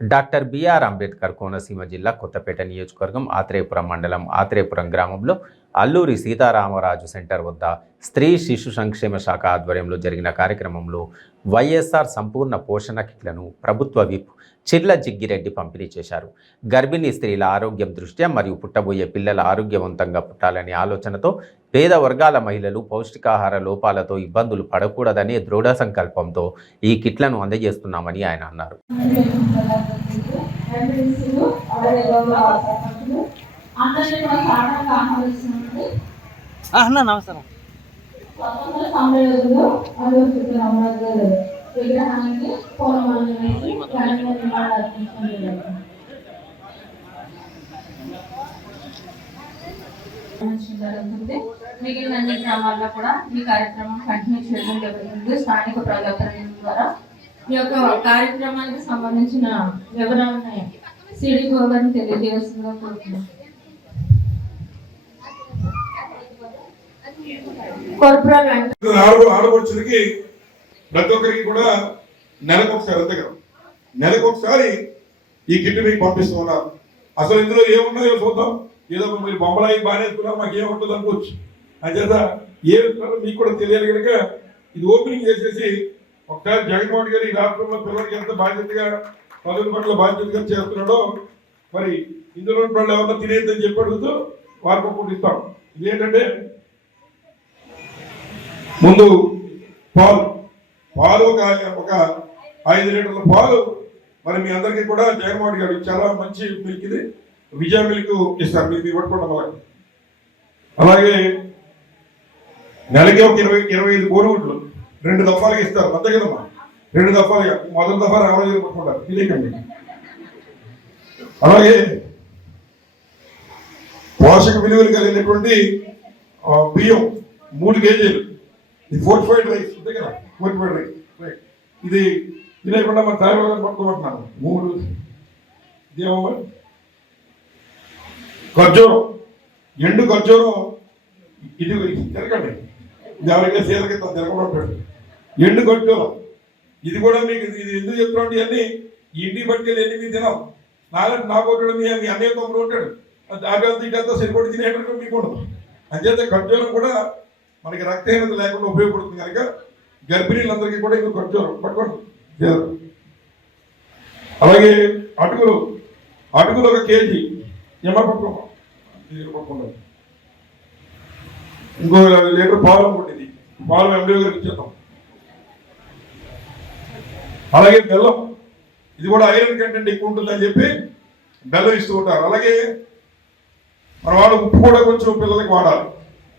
Doctor BR Ambedkar Konaseema జిల్లా కొత్తపేట నియోజకవర్గం ఆత్రేయపురం మండలం ఆత్రేయపురం గ్రామంలో అల్లూరి సీతారామరాజు సెంటర్ వద్ద స్త్రీ శిశు సంక్షేమ శాఖ ఆధ్వర్యంలో జరిగిన కార్యక్రమంలో వైఎస్ఆర్ సంపూర్ణ పోషణ కిట్లను ప్రభుత్వ విప్ చిర్ల జిగ్గిరెడ్డి పంపిణీ చేశారు. గర్భిణీ స్త్రీల ఆరోగ్యం దృష్ట్యా మరియు పుట్టబోయే పిల్లల ఆరోగ్యవంతంగా పుట్టాలనే ఆలోచనతో పేద వర్గాల మహిళలు పౌష్టికాహార లోపాలతో ఇబ్బందులు పడకూడదనే దృఢ సంకల్పంతో ఈ కిట్లను అందజేస్తున్నామని ఆయన అన్నారు. నమస్కారం. విగ్రహానికి పూలమాలలు వేసి ఘనంగా నివాళులర్పించడం జరుగుతుంది. మిగిలిన అన్ని గ్రామాల్లో కూడా ఈ కార్యక్రమం కంటిన్యూ చేయడం జరుగుతుంది. స్థానిక ప్రజాప్రతినిధుల ద్వారా ఈ యొక్క కార్యక్రమానికి సంబంధించిన వివరాలను సిడిఓ గారిని తెలియజేస్తుందిగా కోరుతున్నాం. ఆడపడుచులకి ప్రతి ఒక్కరికి కూడా నెలకొకసారి అంతే కదా, నెలకొకసారి ఈ కిట్ మీకు పంపిస్తూ ఉన్నారు. అసలు ఇందులో ఏమున్నాయో చూద్దాం. ఏదో మీరు బొమ్మలాయి బాగానేసుకున్నారు, మాకు ఏముంటుంది అనుకోవచ్చు. అంచేత ఏమిస్తున్నారో మీకు కూడా తెలియాలి కనుక ఇది ఓపెనింగ్ చేసేసి ఒకసారి జగన్మోహన్ గారు ఈ రాష్ట్రంలో పిల్లలకి ఎంత బాధ్యతగా పదుల పట్ల బాధ్యతగా చేస్తున్నాడో మరి ఇందులో వాళ్ళు ఎవరన్నా తినేదని చెప్పి అడుగుతూ వారికి ఒకటి ఇస్తాం. ఇదేంటంటే ముందు పాలు ఒక 5 లీటర్ల పాలు మరి మీ అందరికీ కూడా జగన్మోహన్ గారు చాలా మంచి మిల్క్, ఇది విజయ మిల్క్ ఇస్తారు. మీరు పట్టుకోవడం అలాగే నెలకి ఒక 25 కోడిగుడ్లు 2 దఫాలుగా ఇస్తారు. అంతే కదమ్మా, 2 దఫాలుగా. మొదటి దఫా 60 పట్టుకుంటారు, ఇదేకండి. అలాగే పోషక విలువలు కలిగినటువంటి బియ్యం 3 కేజీలు. ఇది ఫోర్టిఫైడ్ రైస్, అంతే కదా, ఫోర్టిఫైడ్ రైస్. ఇది తినేయకుండా మన సాయిబాబా పట్టుకోమంటున్నాను. 3 ఇదేమో ఖర్జూరం, ఎండు ఖర్జూరం. ఇది తిరగండి, ఇది ఎవరికైనా సీతకి తిరగమంటాడు. ఎండు ఖర్జూరం ఇది కూడా మీకు ఇది ఎందుకు చెప్తున్నాండి అన్ని ఇంటికి పట్టుకెళ్ళి ఎన్ని మీరు తినాం. నాకు ఒకటి మీ అన్నయ్య తమ్ముడు ఉంటాడు, ఆటలు తింటే సరిపడి తినేటట్టు మీకు ఉండదు. అంచేత ఖర్జూరం కూడా మనకి రక్తహీనత లేకుండా ఉపయోగపడుతుంది కనుక గర్భిణీలందరికీ కూడా ఇంకో ఖర్జూరం పట్టుకోండి. అలాగే అటుకులు 1 కేజీ పట్టుకోండి. ఇంకో లీటర్ పాలు అనుకోండి, పాలు ఎండో గారికి ఇచ్చేద్దాం. అలాగే బెల్లం, ఇది కూడా ఐరన్ కంటెంట్ ఎక్కువ ఉంటుందని చెప్పి బెల్లం ఇస్తూ ఉంటారు. అలాగే మన వాళ్ళు ఉప్పు కూడా కొంచెం పిల్లలకి వాడాలి.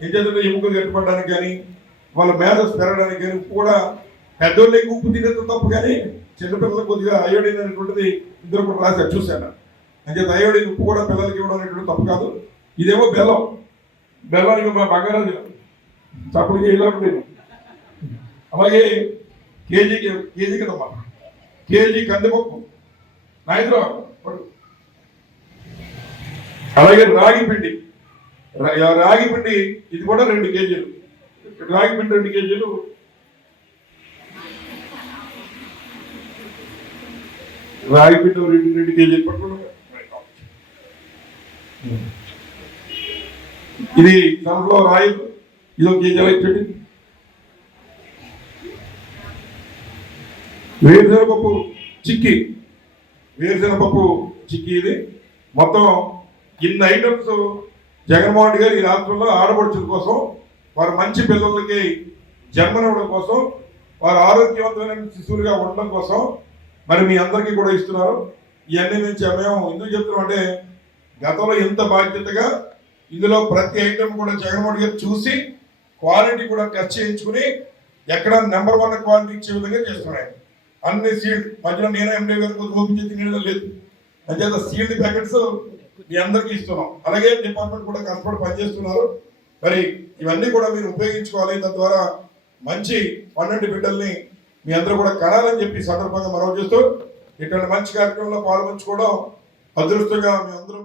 ఏం చేద్దంటే ఎముకలు గట్టిపడడానికి కానీ వాళ్ళ మేధస్ పెరగడానికి కానీ ఉప్పు కూడా, పెద్దోళ్ళకి ఉప్పు తినేది తప్పు కానీ చిన్నపిల్లలకు కొద్దిగా అయోడిన్ అనేటువంటిది ఇద్దరు కూడా రాశారు, చూశాను. అంచేత అయోడిన్ ఉప్పు కూడా పిల్లలకి ఇవ్వడం అనేటువంటి తప్పు కాదు. ఇదేమో బెల్లం, బెల్లానికి మా బంగారాజు చప్పుడు చేయలేదు. అలాగే కేజీ కదమ్మా, కేజీ కందిపప్పు నాయకురావు. అలాగే రాగి పిండి ఇది కూడా 2 కేజీలు. రాగి పిండి 2 కేజీలు. రాగి పిండి 2 కేజీలు పట్టుకోండి. ఇది సన్ఫ్లవర్ ఆయిల్, ఇది 1 కేజీ ఇచ్చండి. వేరుశనగపప్పు చిక్కి ఇది మొత్తం ఇన్ని ఐటమ్స్ జగన్మోహన్ గారు ఈ రాష్ట్రంలో ఆడపడుచుల కోసం, వారి మంచి పిల్లలకి జన్మనివ్వడం కోసం, వారు ఆరోగ్యవంతమైన శిశువులుగా ఉండడం కోసం మరి మీ అందరికీ కూడా ఇస్తున్నారు. ఇవన్నీ నుంచి మేము ఎందుకు చెప్తున్నాం అంటే గతంలో ఎంత బాధ్యతగా ఇందులో ప్రతి ఐటమ్ కూడా జగన్మోహన్ గారు చూసి క్వాలిటీ కూడా టెస్ట్ చేయించుకుని ఎక్కడ నెంబర్ 1 క్వాలిటీ ఇచ్చే విధంగా చేస్తున్నాయి. అన్ని సీల్డ్, మధ్యలో నేను ఎండే గారికి ఓపెన్ చేసి తినడం లేదు. అంచేత సీల్డ్ ప్యాకెట్స్ మీ అందరికీ ఇస్తున్నాం. అలాగే డిపార్ట్మెంట్ కూడా కష్టపడి పనిచేస్తున్నారు. మరి ఇవన్నీ కూడా మీరు ఉపయోగించుకోవాలి. తద్వారా మంచి 12 బిడ్డల్ని మీ అందరూ కూడా కనాలని చెప్పి సందర్భంగా మనవి చేస్తూ ఇటువంటి మంచి కార్యక్రమంలో పాల్పంచుకోవడం అదృష్టంగా మీ అందరూ